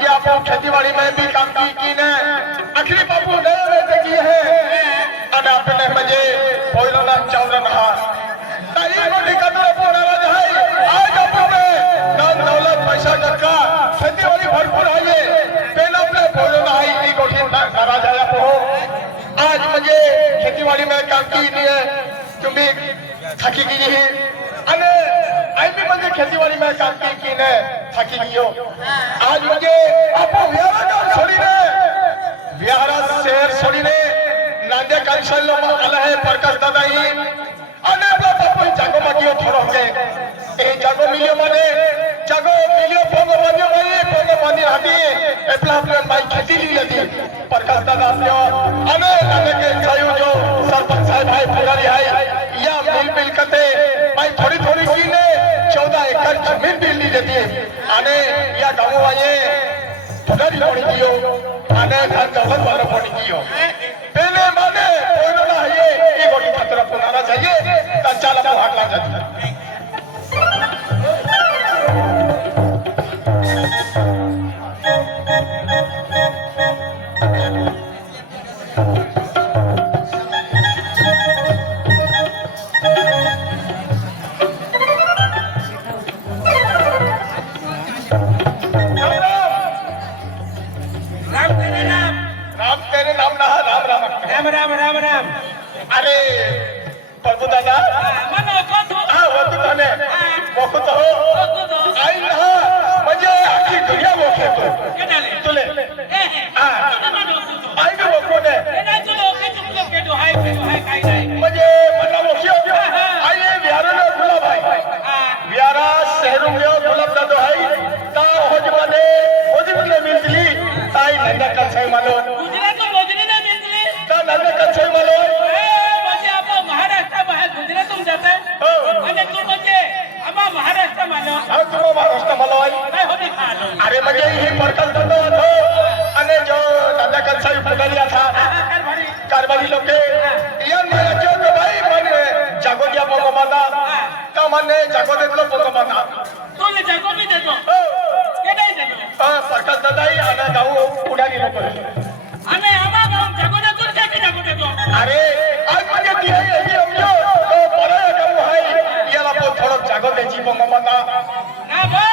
कि आपको खेती बाड़ी में भी काम की की ने। अखिल बाबू ने रहते की है। अन अपने मजे पहिलो नाम चावलन हा ताई को निकल में पूरा राज है। आज अपने में दान दौलत पैसा टक्का खेती बाड़ी भरपूर है ये। पेन अपने पहिलो ना आई की कोठी नाराज है आप हो आज मजे खेती बाड़ी में काम की नहीं है। तुम्ही थकी की है। अने आई भी मजे खेती बाड़ी में काम की की ने। থাকি নিও आज मुझे आपको व्यारा का शरीरे व्यारा शेर शरीरे नांदे कंसल मा अलह प्रकाश दादाई अने ब्लो पपु जागो मागियो थरो के ए जागो मिलियो माने जागो मिलियो भोगो मानियो भाई भोगो मानी हाटी ए ब्लो प्लेन भाई खेती ली लदी प्रकाश दादा आपने अने नांदे के छायो जो सरपंच साहब भाई पुरारी है या मिल मिल कते चौदह एकड़ जमीन भी ली देती है आने या गाँव वाले पुनरी पड़ी दियो आने धन दौलत वाले पड़ी दियो पहले माने कोई ना है ये गोटी खतरा महाराष्ट्र मानो हा तुम महाराष्ट्र मालो आई काय होते खालो अरे म्हणजे ही प्रकल्प तो होतो आणि जो नंदा कछई फुगलिया था कर भारी कारभारी लोके या म्हणायचे होते भाई म्हणे जागो द्या भगवाना का म्हणे जागो देतलो भगवाना तू ले जागो मी देतो हो के नाही देतो प्रकाश दादाई आणि गाऊ पुढारी लोक आम्ही na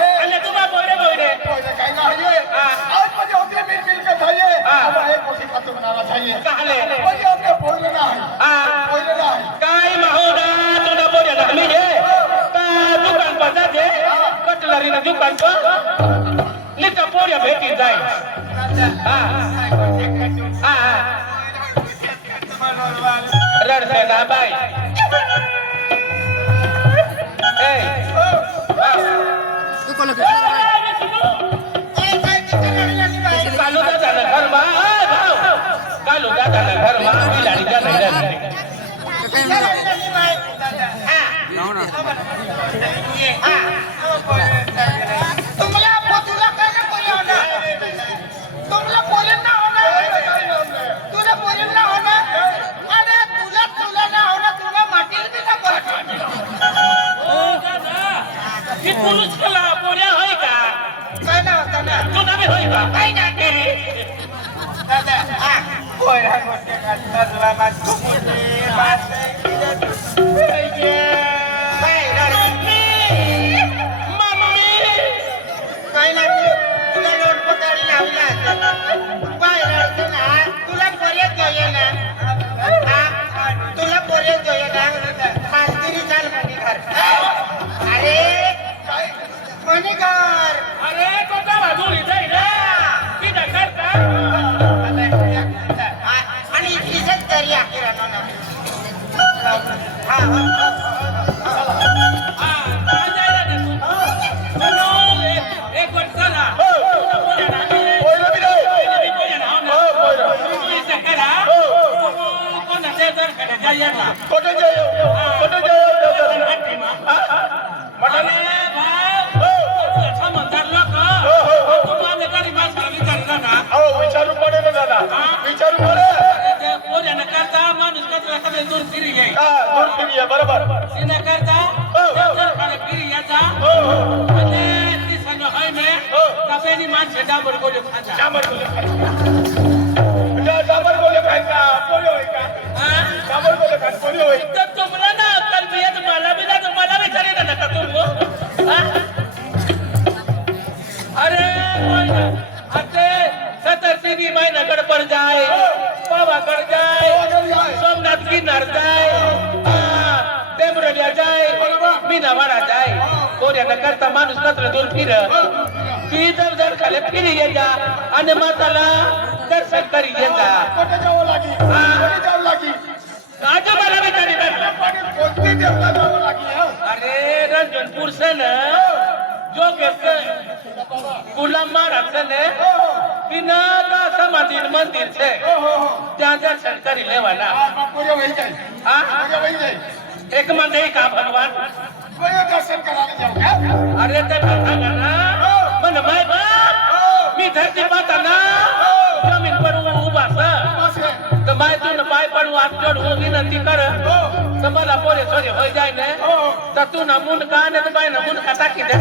पुरुष कला पोऱ्या होय का? काय ना होता ना तू नव्हे होय का? काय ना Hey! डांबर गोळे खाता. डांबर बोले जा- डांबर बोले होय का? हा? डांबर बोले खायचा पोळी होय? तर तुम्हाला ना अक्कल बी येत, मला बी नाही, मला विचारेल नका तुम्ही. हा? अरे महिना अरे सतर तिनी महिना गडपड जाय पावागड जाय सोमनाथ गिरनार जाय टेंबरलिया जाय मीनावाडा जाय. कोऱ्यानं करता माणूस कचरा दूर फिर. ती जर जर खाली फिरी घ्यायच्या आणि माताला दर्शन करी घ्यायचा कुठे जावं लागेल कुठे जावं लागेल राजा मला विचारी कोणती देवता जावं लागेल हो? अरे रंजनपूर सन जो घेत गुलाम महाराज सन तिनं का समाधी मंदिर से। हो, हो, हो. त्या दर्शन करी वही जाईल हा पुढे वही जाईल एक मध्ये का भगवान। पुढे दर्शन करायला जाऊ हा? हो? अरे ते भगवान। मी धरती पाहताना जमीन पर उभा छ બસ હે. तर माय तू पाय पडू हात जोडू विनंती कर हो तर मला पोरे सोरे होय जाय ने हो तर तू ना मुंडका आणि तर बाय ना मुंडका टाकी दे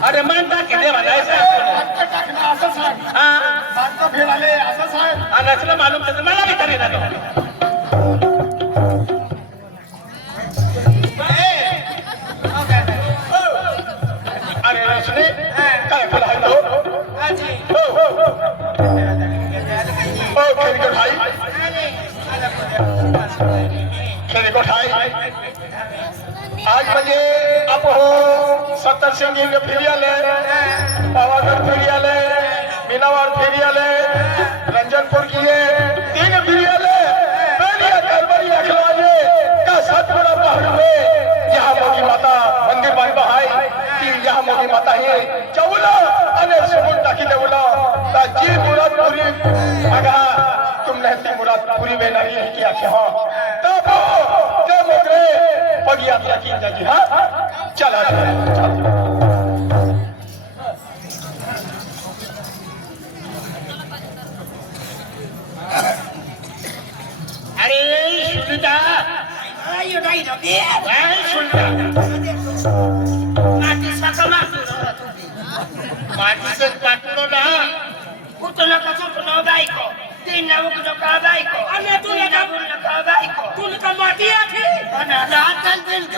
अरे मान टाकी दे मला ऐसा हातचं टाकणं असं सांग हा हातचं फेडाले असं सांग आणि असलं मालूम तर मला बी करी हो खेळी ठाई खेळी आज म्हणजे आप हो सत्तर सिंगी फिरी आले पावागढ़ फिरी आले मीनावार फिरी आले रंजनपुर की ये तीन फिरी आले बेलिया करबरी अखलाजे का सात बड़ा पहाड़ में यहाँ मोगी माता मंदिर बन बहाई कि यहाँ मोगी माता ही चौला अने सुमुन टाकी देवला ता जी मुराद पूरी अगा तुमने ती मुराद पूरी वे नहीं है किया कि हाँ तब ते मोगरे पग यात्रा की जाएगी हाँ चला चला अरे Sunita Ayo dah hidup dia. काय सुनीता Mati saka mati. मातीचं पाठवलं ना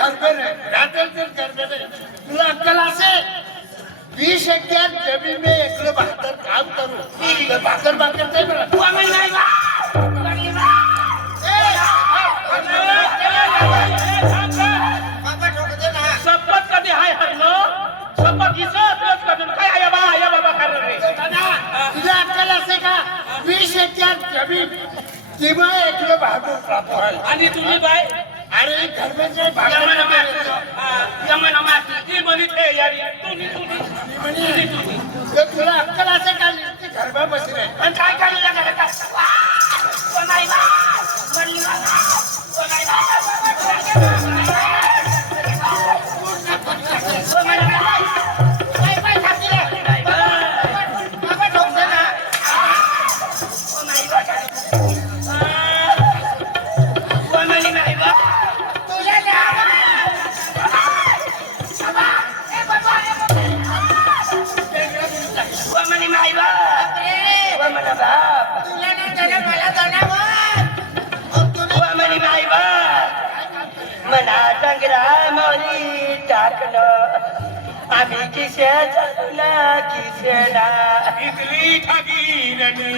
रहे तुला अक्कल असे वीस हेक्टर जमीन में एकले बहात्तर काम करू. तर भाकर भाकर ते बरं. तू आम्ही नाही. नाही कधी हाय हरलो? शपथ इसत रोज करून काय आया बा आया बाबा करणार रे? दादा, तुझ्या अक्कल असे का? वीस हेक्टर जमीन किंवा एकले आहे आणि तुम्ही बाय अरे घर में यमन ती यारी तुम्ही तुम्ही तुला अक्कल पण काय करायला मना चांगला मोरी टाकलं आम्ही किशे चालला किशेला इथली ठगीरणी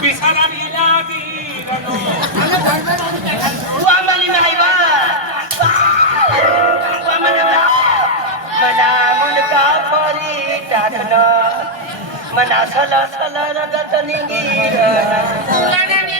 पिसारानी लागीरनो वमनी माई बाप वमन बाप मना मुलगा मोरी टाकलं मना सला सला रगत निंगीरना तुला निंगीरना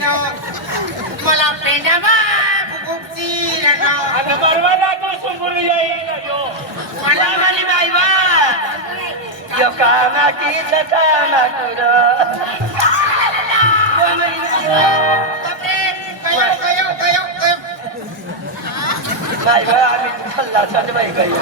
मला खुपसी देणं आता बरोबर तो सुंगून येईल मला बाई बा यो कामा की कामा कुर बाई बा आम्ही सल्ला चालू बाई काही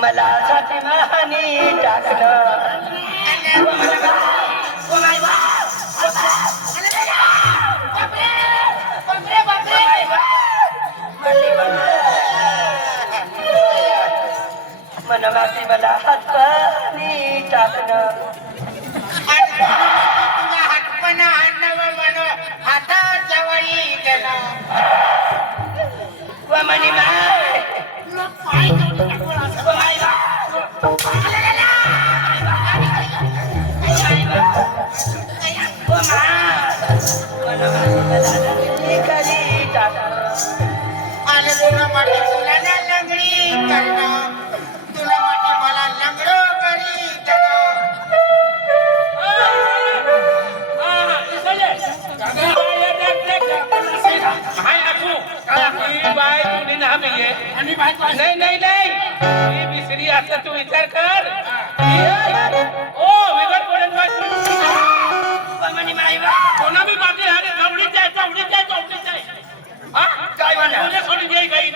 मला साठी महानी टाकलं. मन मला हात पाणी टाकणं हाताच्या वळी गेलं वमनी माय आणि नाही नाही नाही ही असं तू विचार कर ओ विगत पडेल कोणा बी बाकी अरे चवडीच आहे चवडीच आहे चवडीच आहे काय म्हणा? काही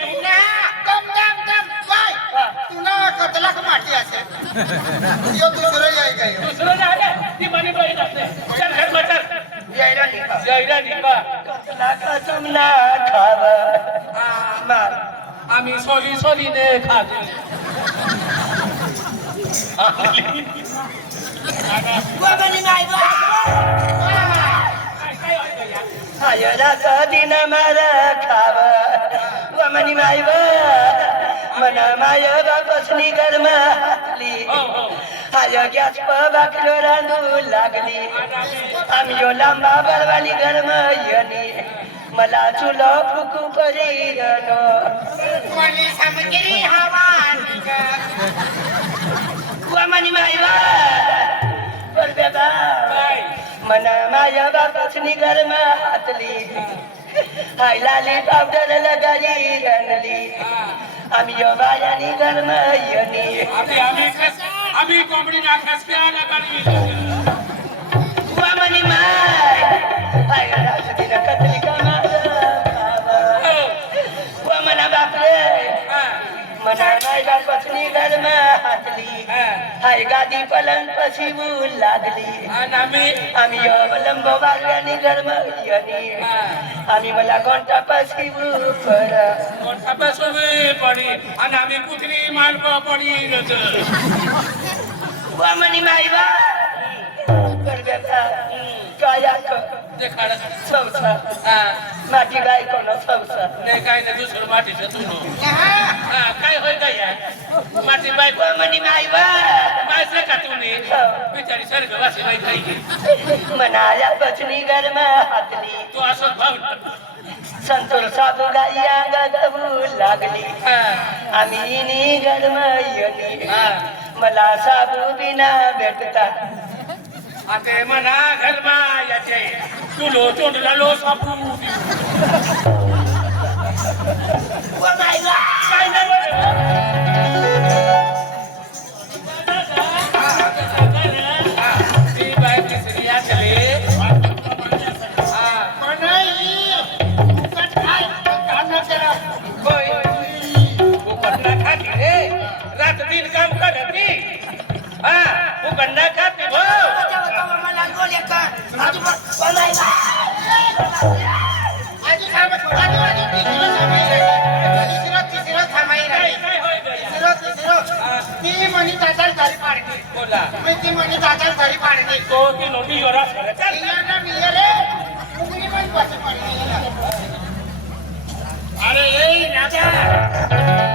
यो दुसरं याय काय? दुसरं झालं ती मनी बहीण असते चल घर मचल यायला निघा. निघा. आम्ही सोली सोलीने खातो. वमनी माय बा. काय वाटतं या? हायरा कधी न मार खाव. वमनी माय बा मन माय बा बसनी गरमाली हो हो हाय गॅस बाकलो रांधू लागली. आम्ही यो लांबा बरवाली गरम यनी. मला चुलो फुकू करी मनी सामगिरी हवा वमनी माय बा बरबे बा मन माझ्या बापासनी गरम हातली. हाय लाली पावडर लगाली रनली आम्ही यो बायानी गरम यनी आम्ही आम्ही आम्ही कोंबडी ना खसक्या लगाडी वमनी माय. हाय रासदी न कतली कमाल वमना बापरे. मना नाही बापासनी गरम हातली. हाय गादी पलंग पशी ऊल लागली. आम्ही आम्ही यो लंब बागल्यानी गरम यनी आम्ही मला कोणता पशी ऊपर मोठा बसवी पडी? आणि आम्ही कुत्री मानप पडी वमनी माय बा बरबेता काया हा. माटी बायको न सौसा नाही काय नाही दुसरं मातीचं तुलो हा काय होय काय आहे? माती बायको वमनी माय बा. मायचं का तुम्ही? बिचारी सर्ग वासी बाई काही मनाया बचनी गरम हातली. तू असं भाव संतोर साधू गाया गगबू लागली. हा. आम्ही गरम यनी मला साबू बिना भेटता. आता म्हणा घरमा याचे तुलो तोंडला लो सापू काय नाही નો લેકર. આજુ પર બનાઈ આજુ સાહેબ આજુ આજુ બીજો સમય રહે. સિરોતથી સિરોત સમાઈ રહે. સિરોત અરે એ રાજા.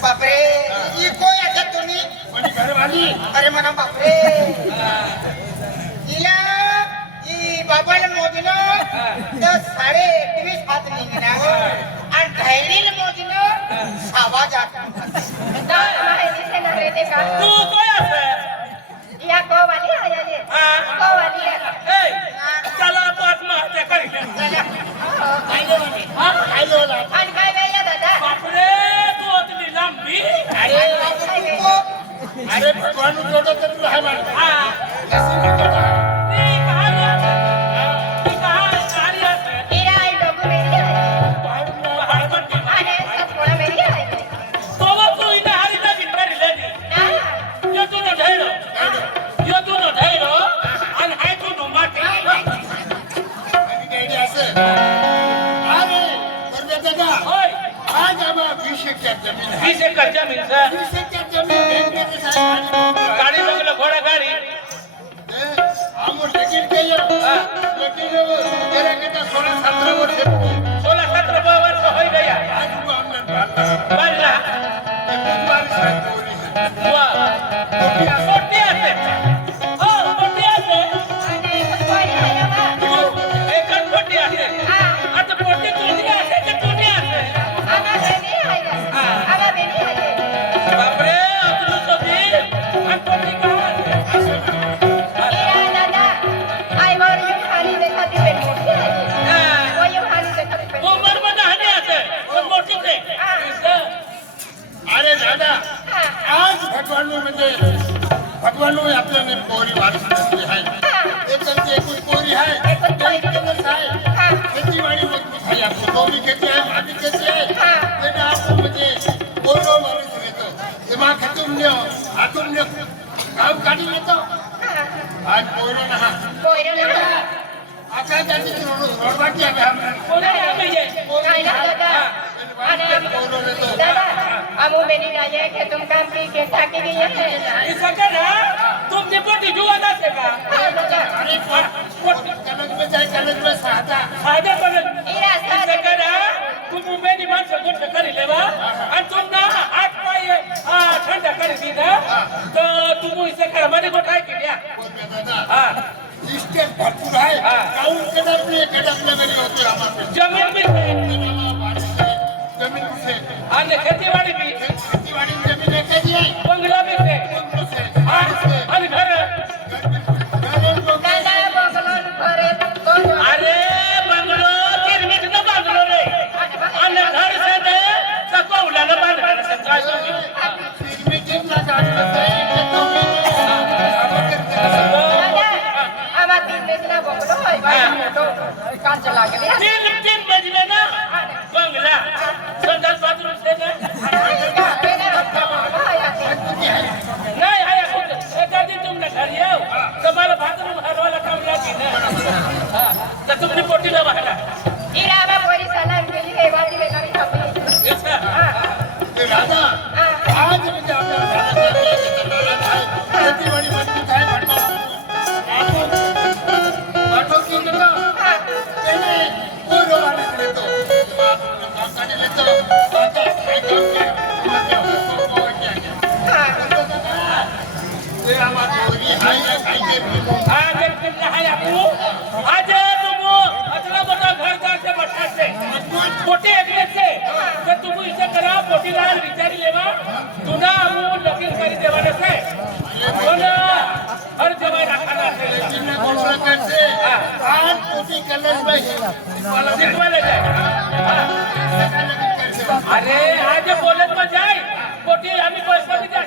बापरे ही कोण याच्यात तुम्ही अरे म्हणा बापरे हिला बाबाला मोजलं तर साडे एकवीस हात निघणार आणि धैर्य मोजलं सहावा जात या गोवाली आयाले गोवाली अरे भगवान जोड़ो जरूर है मारा Yeah. बीस एकड़ जमीन सर गाड़ी लगल घोड़ा गाड़ी सोलह सत्रह वर्ष हो गया हम मेरी राजा के तुम काम की कैसा की गई है सके ना तुमने पोटी जुआ ना से का अरे कॉलेज में जाए कॉलेज में सादा सादा कॉलेज ये रास्ता सके ना तुम मेरी बात से कुछ कर लेवा और तुम ना आज पाए हां ठंडा कर दी ना तो तुम इसे कर मैंने बताया कि क्या हां. स्टेट भरपूर है गाँव के डर में एक डर में मेरी होती है हमारे जमीन भी जमीन से और खेती बाड़ी भी खेती बाड़ी जमीन एक है बंगला अरे आज बोलत कलर में वाला दिखवा ले जाए अरे आज बोलत में जाए पोटी हमें जाए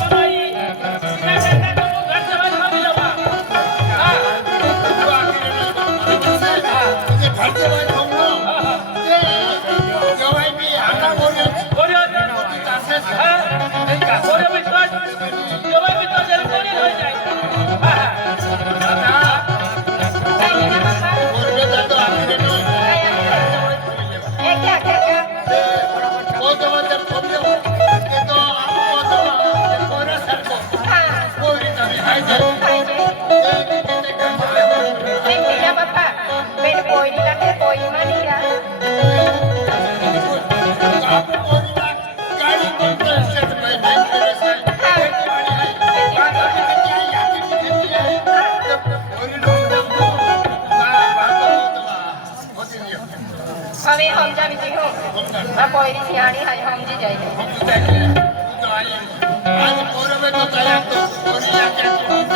everyone. हमें हम जा बिजी हूँ अब कोई सियानी है हम जी जाइए आज पूर्व में तो तैयार तो